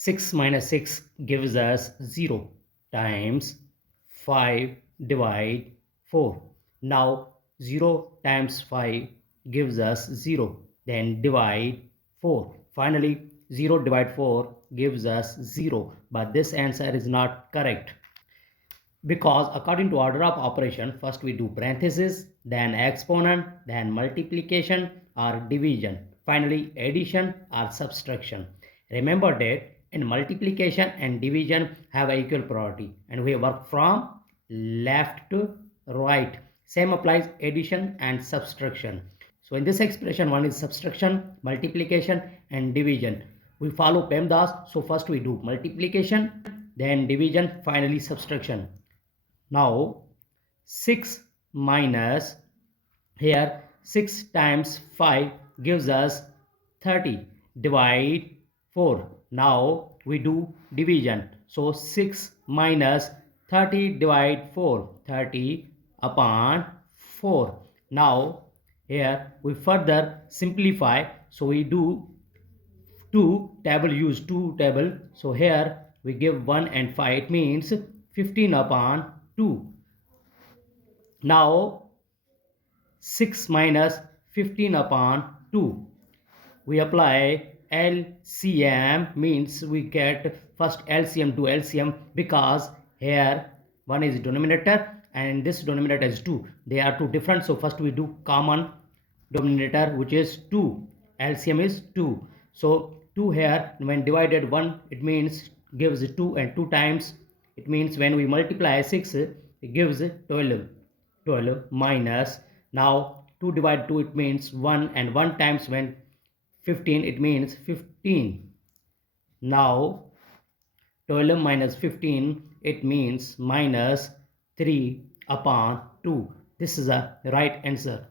6 minus 6 gives us 0 times 5 divide 4. Now 0 times 5 gives us 0. Then divide 4. Finally 0 divide 4 gives us 0. But this answer is not correct, because according to order of operation, first we do parenthesis, then exponent, then multiplication or division, finally addition or subtraction. Remember that in multiplication and division have a equal priority and we work from left to right. Same applies addition and subtraction. So in this expression, one is subtraction, multiplication and division. We follow PEMDAS. So first we do multiplication, then division, finally subtraction. Now 6 minus, here 6 times 5 gives us 30. Divide 4. Now we do division. So 6 minus 30 divide 4. 30 upon 4. Now here we further simplify. So we do 2 table, use 2 table. So here we give 1 and 5. It means 15 upon 2. Now 6 minus 15 upon 2. We apply LCM, means we get first LCM to LCM, because here one is denominator and this denominator is 2. They are two different. So first we do common denominator, which is 2. LCM is 2. So 2 here, when divided 1, it means gives 2, and 2 times, it means when we multiply 6, it gives 12. 12 minus, now 2 divided 2, it means 1, and 1 times when 15, it means 15. Now 12 minus 15, it means minus 3 upon 2. This is the right answer.